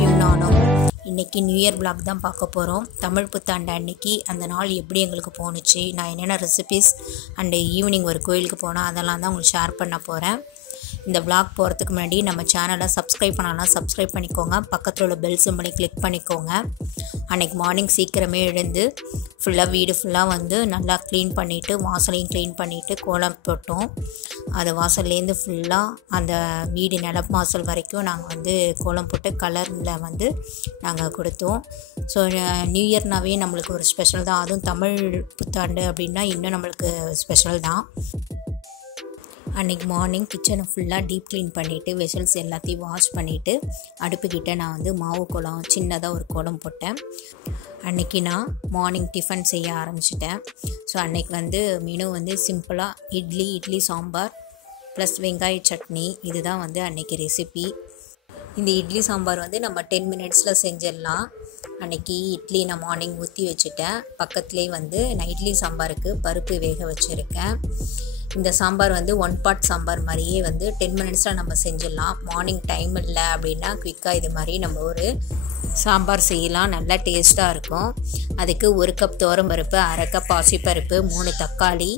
நானும் இன்றைக்கி new year vlog தான் பார்க்க போகிறோம். தமிழ் புத்தாண்டு அன்னைக்கு அந்த நாள் எப்படி எங்களுக்கு போணுச்சு, நான் என்னென்ன ரெசிபீஸ் அண்டு ஈவினிங் ஒரு கோயிலுக்கு போனோம், அதெல்லாம் தான் உங்களுக்கு ஷேர் பண்ண போகிறேன். இந்த vlog போகிறதுக்கு முன்னாடி நம்ம சேனலை சப்ஸ்கிரைப் பண்ணலாம், சப்ஸ்கிரைப் பண்ணிக்கோங்க. பக்கத்தில் உள்ள பெல் சிம்பலை கிளிக் பண்ணிக்கோங்க. அன்றைக்கி மார்னிங் சீக்கிரமே எழுந்து வீடு ஃபுல்லாக வந்து நல்லா க்ளீன் பண்ணிவிட்டு, வாசலையும் க்ளீன் பண்ணிவிட்டு கோலம் போட்டோம். அது வாசல்லேருந்து ஃபுல்லாக அந்த வீடு வாசல் வரைக்கும் நாங்கள் வந்து கோலம் போட்டு கலரில் வந்து நாங்கள் கொடுத்தோம். ஸோ நியூ இயர்னாவே நம்மளுக்கு ஒரு ஸ்பெஷல் தான், அதுவும் தமிழ் புத்தாண்டு அப்படின்னா இன்னும் நம்மளுக்கு ஸ்பெஷல் தான். அன்றைக்கி மார்னிங் கிச்சனை ஃபுல்லாக டீப் க்ளீன் பண்ணிவிட்டு வெசல்ஸ் எல்லாத்தையும் வாஷ் பண்ணிவிட்டு அடுப்புக்கிட்ட நான் வந்து மாவு கோலம் சின்னதாக ஒரு கோலம் போட்டேன். அன்றைக்கி நான் மார்னிங் டிஃபன் செய்ய ஆரம்பிச்சிட்டேன். ஸோ அன்றைக்கி வந்து மெனு வந்து சிம்பிளாக இட்லி சாம்பார் ப்ளஸ் வெங்காய சட்னி, இதுதான் வந்து அன்றைக்கி ரெசிபி. இந்த இட்லி சாம்பார் வந்து நம்ம 10 மினிட்ஸில் செஞ்சிடலாம். அன்றைக்கி இட்லி நான் மார்னிங் ஊற்றி வச்சுட்டேன். பக்கத்துலேயே வந்து நான் இட்லி சாம்பாருக்கு பருப்பு வேக வச்சுருக்கேன். இந்த சாம்பார் வந்து 1 பாட் சாம்பார் மாதிரியே வந்து 10 மினிட்ஸில் நம்ம செஞ்சிடலாம். மார்னிங் டைம் இல்லை அப்படின்னா குயிக்காக இது மாதிரி நம்ம ஒரு சாம்பார் செய்யலாம், நல்லா டேஸ்ட்டாக இருக்கும். அதுக்கு 1 கப் துவரம்பருப்பு, 1/2 கப் பாசிப்பருப்பு, 3 தக்காளி,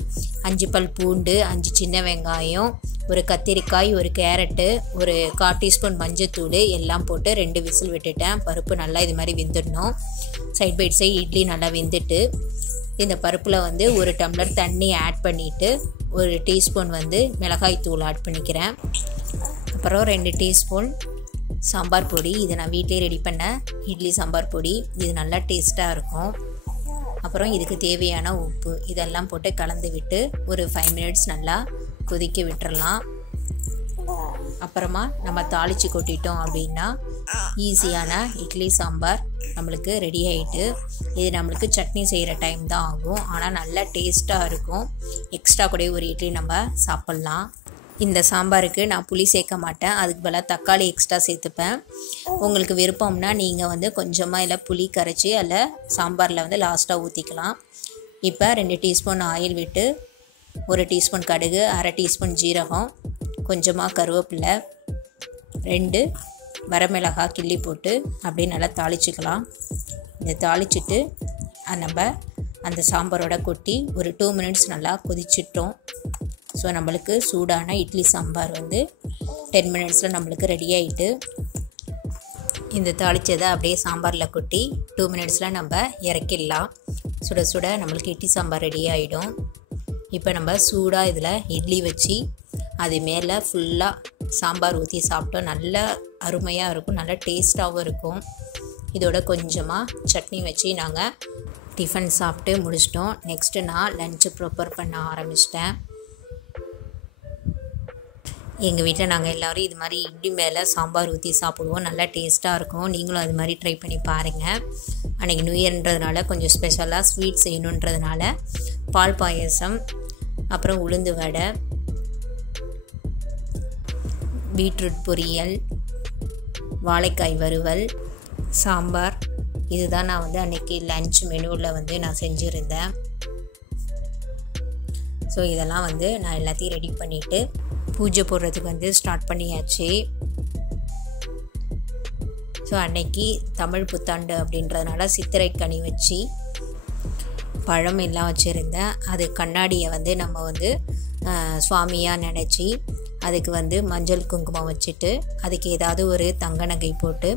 5 பல் பூண்டு, 5 சின்ன வெங்காயம், ஒரு கத்திரிக்காய், ஒரு கேரட்டு, ஒரு 1/4 டீஸ்பூன் மஞ்சத்தூள் எல்லாம் போட்டு 2 விசில் விட்டுட்டேன். பருப்பு நல்லா இது மாதிரி வெந்துடணும். சைட் பை சைட் இட்லி நல்லா வெந்துட்டு இந்த பருப்பில் வந்து 1 டம்ளர் தண்ணி ஆட் பண்ணிவிட்டு 1 டீஸ்பூன் வந்து மிளகாய் தூள் ஆட் பண்ணிக்கிறேன். அப்புறம் 2 டீஸ்பூன் சாம்பார் பொடி, இது நான் வீட்டிலே ரெடி பண்ண இட்லி சாம்பார் பொடி, இது நல்லா டேஸ்ட்டாக இருக்கும். அப்புறம் இதுக்கு தேவையான உப்பு இதெல்லாம் போட்டு கலந்து விட்டு ஒரு 5 மினிட்ஸ் நல்லா கொதிக்க விட்டுறலாம். அப்புறமா நம்ம தாளித்து கொட்டிட்டோம் அப்படின்னா ஈஸியான இட்லி சாம்பார் நம்மளுக்கு ரெடி ஆகிட்டு. இது நம்மளுக்கு சட்னி செய்கிற டைம் தான் ஆகும், ஆனால் நல்லா டேஸ்ட்டாக இருக்கும். எக்ஸ்ட்ரா கூட ஒரு இட்லி நம்ம சாப்பிட்லாம். இந்த சாம்பாருக்கு நான் புளி சேர்க்க மாட்டேன், அதுக்கு பதிலாக தக்காளி எக்ஸ்ட்ரா சேர்த்துப்பேன். உங்களுக்கு விருப்பம்னா நீங்கள் வந்து கொஞ்சமாக இல்லை புளி கரைச்சி அதில் சாம்பாரில் வந்து லாஸ்ட்டாக ஊற்றிக்கலாம். இப்போ 2 டீஸ்பூன் ஆயில் விட்டு 1 டீஸ்பூன் கடுகு, 1/2 டீஸ்பூன் ஜீரகம், கொஞ்சமாக கருவேப்பிலை, 2 வரமிளகாய் கிள்ளி போட்டு அப்படியே நல்லா தாளிச்சிக்கலாம். இதை தாளிச்சிட்டு நம்ம அந்த சாம்பாரோட கொட்டி ஒரு 2 மினிட்ஸ் நல்லா கொதிச்சிட்டோம். ஸோ நம்மளுக்கு சூடான இட்லி சாம்பார் வந்து 10 மினிட்ஸில் நம்மளுக்கு ரெடி ஆகிட்டு. இந்த தாளித்ததை அப்படியே சாம்பாரில் கொட்டி 2 மினிட்ஸில் நம்ம இறக்கிடலாம். சுட சுட நம்மளுக்கு இட்லி சாம்பார் ரெடி ஆகிடும். இப்போ நம்ம சூடாக இதில் இட்லி வச்சு அது மேலே ஃபுல்லாக சாம்பார் ஊற்றி சாப்பிட்டோம், நல்ல அருமையாக இருக்கும், நல்ல டேஸ்ட்டாகவும் இருக்கும். இதோட கொஞ்சமாக சட்னி வச்சு நாங்கள் டிஃபன் சாப்பிட்டு முடிச்சிட்டோம். நெக்ஸ்ட்டு நான் லஞ்சு ப்ரிப்பேர் பண்ண ஆரம்பிச்சிட்டேன். எங்கள் வீட்டில் நாங்கள் எல்லோரும் இது மாதிரி இட்லி மேலே சாம்பார் ஊற்றி சாப்பிடுவோம், நல்லா டேஸ்ட்டாக இருக்கும். நீங்களும் அது மாதிரி ட்ரை பண்ணி பாருங்கள். அன்றைக்கி நியூ இயர்ன்றதுனால கொஞ்சம் ஸ்பெஷலாக ஸ்வீட் செய்யணுன்றதுனால பால் பாயசம், அப்புறம் உளுந்து வடை, பீட்ரூட் பொரியல், வாழைக்காய் வறுவல், சாம்பார், இதுதான் நான் வந்து அன்றைக்கி லன்ச் மெனுவில் வந்து நான் செஞ்சுருந்தேன். ஸோ இதெல்லாம் வந்து நான் எல்லாத்தையும் ரெடி பண்ணிவிட்டு பூஜை போடுறதுக்கு வந்து ஸ்டார்ட் பண்ணியாச்சு. ஸோ அன்னைக்கு தமிழ் புத்தாண்டு அப்படின்றதுனால சித்திரைக்கனி வச்சு பழம் எல்லாம் வச்சுருந்தேன். அது கண்ணாடியை வந்து நம்ம வந்து சுவாமியாக நினச்சி அதுக்கு வந்து மஞ்சள் குங்குமம் வச்சுட்டு அதுக்கு ஏதாவது ஒரு தங்க நகை போட்டு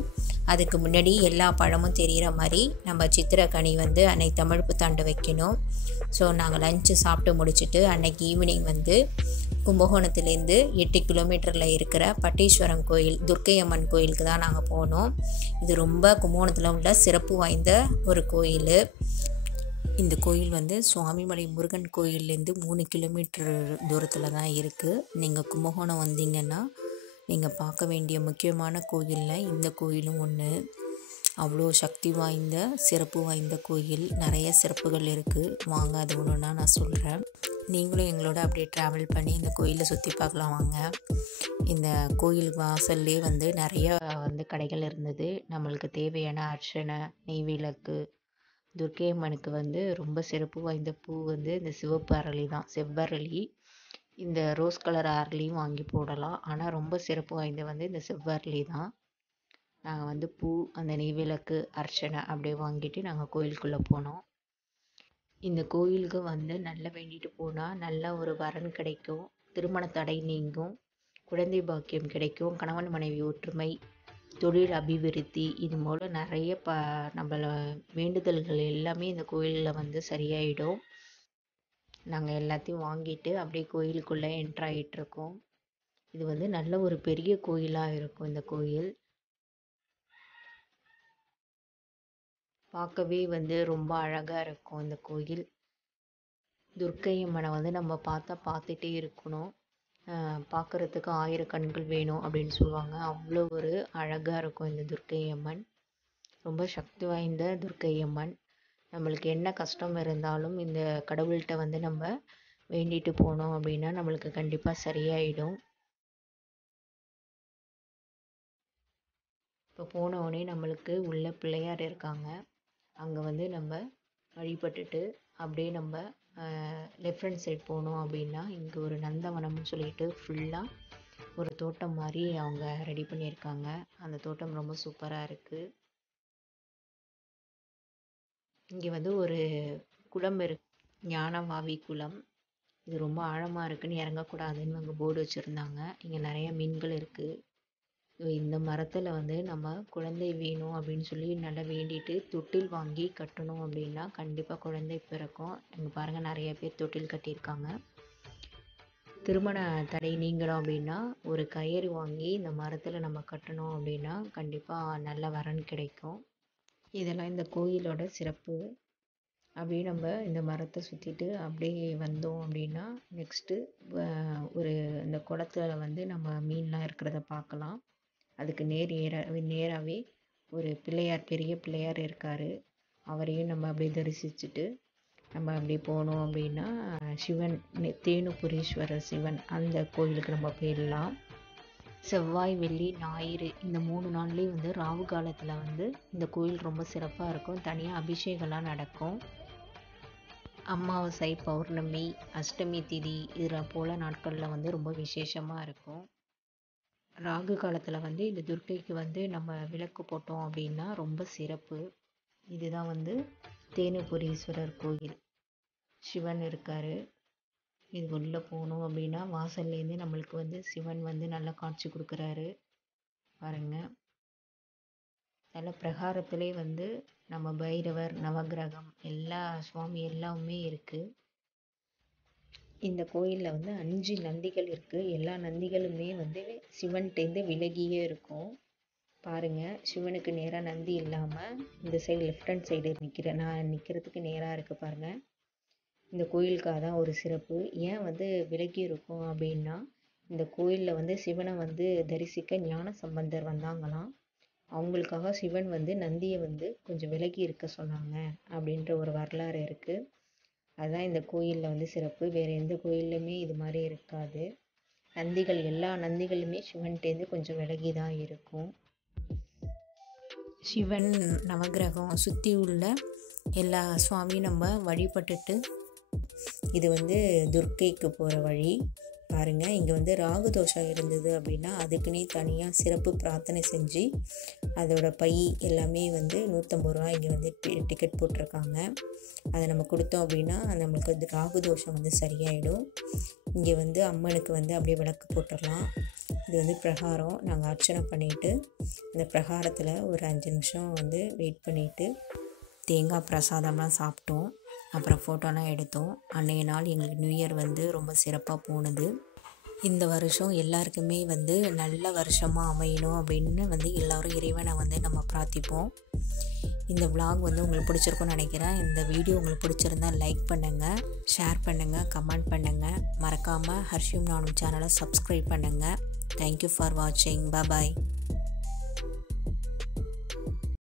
அதுக்கு முன்னாடி எல்லா பழமும் தெரிகிற மாதிரி நம்ம சித்திரைக்கனி வந்து அன்னைக்கு தமிழ் புத்தாண்டு வைக்கணும். ஸோ நாங்கள் லஞ்சு சாப்பிட்டு முடிச்சுட்டு அன்னைக்கு ஈவினிங் வந்து கும்பகோணத்துலேருந்து 8 கிலோமீட்டரில் இருக்கிற பட்டீஸ்வரம் கோயில், துர்க்கை அம்மன் கோயிலுக்கு தான் நாங்கள் போனோம். இது ரொம்ப கும்பகோணத்தில் உள்ள சிறப்பு வாய்ந்த ஒரு கோயில். இந்த கோயில் வந்து சுவாமிமலை முருகன் கோயிலேருந்து 3 கிலோமீட்டர் தூரத்தில் தான் இருக்குது. நீங்கள் கும்பகோணம் வந்தீங்கன்னா நீங்கள் பார்க்க வேண்டிய முக்கியமான கோயிலில் இந்த கோயிலும் ஒன்று. அவ்வளோ சக்தி வாய்ந்த சிறப்பு வாய்ந்த கோயில், நிறைய சிறப்புகள் இருக்குது. வாங்க அது ஒன்றுனா நான் சொல்கிறேன். நீங்களும் எங்களோட அப்படியே ட்ராவல் பண்ணி இந்த கோயிலை சுற்றி பார்க்கலாம் வாங்க. இந்த கோயில் வாசல்லே வந்து நிறைய வந்து கடைகள் இருந்தது. நம்மளுக்கு தேவையான அர்ச்சனை, நெய்விளக்கு, துர்க்கை அம்மனுக்கு வந்து ரொம்ப சிறப்பு வாய்ந்த பூ வந்து இந்த சிவப்பு அரளி தான், செவ்வரளி. இந்த ரோஸ் கலர் அரளியும் வாங்கி போடலாம், ஆனால் ரொம்ப சிறப்பு வாய்ந்த வந்து இந்த செவ்வரளி தான். நாங்கள் வந்து பூ, அந்த நெய்விளக்கு, அர்ச்சனை அப்படியே வாங்கிட்டு நாங்கள் கோயிலுக்குள்ளே போனோம். இந்த கோயிலுக்கு வந்து நல்லா வேண்டிட்டு போனால் நல்ல ஒரு வரன் கிடைக்கும், திருமண தடை நீங்கும், குழந்தை பாக்கியம் கிடைக்கும், கணவன் மனைவி ஒற்றுமை, தொழில் அபிவிருத்தி, இது போல் நிறைய நம்மள வேண்டுதல்கள் எல்லாமே இந்த கோயிலில் வந்து சரியாயிடும். நாங்கள் எல்லாத்தையும் வாங்கிட்டு அப்படியே கோயிலுக்குள்ளே என்ட்ராகிட்ருக்கோம். இது வந்து நல்ல ஒரு பெரிய கோயிலாக இருக்கும். இந்த கோயில் பார்க்கவே வந்து ரொம்ப அழகாக இருக்கும். இந்த கோயில் துர்க்கை அம்மனை வந்து நம்ம பார்த்துட்டே இருக்கணும். பார்க்குறதுக்கு 1000 கண்கள் வேணும் அப்படின்னு சொல்லுவாங்க. அவ்வளோ ஒரு அழகாக இருக்கும் இந்த துர்க்கை அம்மன். ரொம்ப சக்தி வாய்ந்த துர்க்கை அம்மன். நம்மளுக்கு என்ன கஷ்டம் இருந்தாலும் இந்த கடவுள்கிட்ட வந்து நம்ம வேண்டிட்டு போனோம் அப்படின்னா நம்மளுக்கு கண்டிப்பாக சரியாயிடும். இப்போ போனவுடனே நம்மளுக்கு உள்ள பிள்ளையார் இருக்காங்க. அங்கே வந்து நம்ம வழிபட்டுட்டு அப்படியே நம்ம லெஃப்ட் ஹேண்ட் சைட் போனோம் அப்படின்னா இங்கே ஒரு நந்தவனம்னு சொல்லிட்டு ஃபுல்லாக ஒரு தோட்டம் மாதிரி அவங்க ரெடி பண்ணியிருக்காங்க. அந்த தோட்டம் ரொம்ப சூப்பராக இருக்குது. இங்கே வந்து ஒரு குளம் ஞானவாவி குளம். இது ரொம்ப ஆழமாக இருக்குன்னு இறங்கக்கூடாதுன்னு அங்கே போர்டு வச்சுருந்தாங்க. இங்கே நிறைய மீன்கள் இருக்குது. இந்த மரத்தில் வந்து நம்ம குழந்தை வேணும் அப்படின்னு சொல்லி நல்லா வேண்டிட்டு தொட்டில் வாங்கி கட்டணும் அப்படின்னா கண்டிப்பாக குழந்தை பிறக்கும். இங்கே பாருங்கள், நிறைய பேர் தொட்டில் கட்டியிருக்காங்க. திருமண தடை நீங்கணும் அப்படின்னா ஒரு கயிறு வாங்கி இந்த மரத்தில் நம்ம கட்டணும் அப்படின்னா கண்டிப்பாக நல்ல வரன் கிடைக்கும். இதெல்லாம் இந்த கோயிலோட சிறப்பு. அப்படியே நம்ம இந்த மரத்தை சுற்றிட்டு அப்படியே வந்தோம் அப்படின்னா நெக்ஸ்ட்டு ஒரு இந்த குளத்துல வந்து நம்ம மீன்லாம் இருக்கிறத பார்க்கலாம். அதுக்கு நேராகவே ஒரு பிள்ளையார், பெரிய பிள்ளையார் இருக்கார். அவரையும் நம்ம அப்படியே தரிசிச்சுட்டு நம்ம அப்படி போனோம் அப்படின்னா சிவன், தேனுபுரீஸ்வரர் சிவன், அந்த கோயிலுக்கு நம்ம போயிடலாம். செவ்வாய், வெள்ளி, ஞாயிறு இந்த 3 நாள்லேயும் வந்து ராகு காலத்தில் வந்து இந்த கோயில் ரொம்ப சிறப்பாக இருக்கும். தனியாக அபிஷேகம்லாம் நடக்கும். அமாவாசை, பௌர்ணமி, அஷ்டமி திதி இதில் போல் நாட்களில் வந்து ரொம்ப விசேஷமாக இருக்கும். ராகு காலத்தில் வந்து இந்த துர்க்கைக்கு வந்து நம்ம விளக்கு போட்டோம் அப்படின்னா ரொம்ப சிறப்பு. இதுதான் வந்து தேனுபுரீஸ்வரர் கோயில். சிவன் இருக்கார். இது உள்ளே போகணும் அப்படின்னா வாசல்லேருந்து நம்மளுக்கு வந்து சிவன் வந்து நல்லா காட்சி கொடுக்குறாரு பாருங்கள். நல்ல பிரகாரத்திலே வந்து நம்ம பைரவர், நவகிரகம், எல்லா சுவாமி எல்லாமே இருக்குது. இந்த கோயிலில் வந்து 5 நந்திகள் இருக்குது. எல்லா நந்திகளுமே வந்து சிவன்கிட்டேருந்து விலகியே இருக்கும். பாருங்கள், சிவனுக்கு நேராக நந்தி இல்லாமல் இந்த சைடு லெஃப்ட் ஹேண்ட் சைடு நான் நிற்கிறதுக்கு நேராக இருக்குது பாருங்கள். இந்த கோயிலுக்காக தான் ஒரு சிறப்பு. ஏன் வந்து விலகி இருக்கும் அப்படின்னா இந்த கோயிலில் வந்து சிவனை வந்து தரிசிக்க ஞான சம்பந்தர் வந்தாங்களாம். அவங்களுக்காக சிவன் வந்து நந்தியை வந்து கொஞ்சம் விலகி இருக்க சொன்னாங்க அப்படின்ற ஒரு வரலாறு இருக்குது. அதுதான் இந்த கோயிலில் வந்து சிறப்பு. வேறு எந்த கோயில்லையுமே இது மாதிரி இருக்காது. நந்திகள், எல்லா நந்திகளுமே சிவன்கிட்டேருந்து கொஞ்சம் விலகி தான் இருக்கும். சிவன், நவகிரகம் சுற்றி உள்ள எல்லா சுவாமியும் நம்ம வழிபட்டுட்டு இது வந்து துர்க்கைக்கு போகிற வழி பாருங்கள். இங்கே வந்து ராகு தோஷம் இருந்தது அப்படின்னா அதுக்குன்னே தனியாக சிறப்பு பிரார்த்தனை செஞ்சு அதோட பை எல்லாமே வந்து 150 ரூபா இங்கே வந்து டிக்கெட் போட்டிருக்காங்க. அதை நம்ம கொடுத்தோம் அப்படின்னா நம்மளுக்கு வந்து ராகு தோஷம் வந்து சரியாயிடும். இங்கே வந்து அம்மனுக்கு வந்து அப்படியே விளக்கு போட்டுடலாம். இது வந்து பிரகாரம். நாங்கள் அர்ச்சனை பண்ணிவிட்டு அந்த பிரகாரத்தில் ஒரு 5 நிமிஷம் வந்து வெயிட் பண்ணிவிட்டு தேங்காய் பிரசாதம்லாம் சாப்பிட்டோம். அப்புறம் ஃபோட்டோலாம் எடுத்தோம். அன்றைய நாள் எங்களுக்கு நியூ இயர் வந்து ரொம்ப சிறப்பாக போனது. இந்த வருஷம் எல்லாருக்குமே வந்து நல்ல வருஷமாக அமையணும் அப்படின்னு வந்து எல்லோரும் இறைவனை வந்து நம்ம பிரார்த்திப்போம். இந்த vlog வந்து உங்களுக்கு பிடிச்சிருக்குன்னு நினைக்கிறேன். இந்த வீடியோ உங்களுக்கு பிடிச்சிருந்தா லைக் பண்ணுங்கள், ஷேர் பண்ணுங்கள், கமெண்ட் பண்ணுங்கள். மறக்காமல் ஹர்ஷியும் நானும் சேனலை சப்ஸ்கிரைப் பண்ணுங்கள். தேங்க்யூ ஃபார் வாட்சிங். பாய்.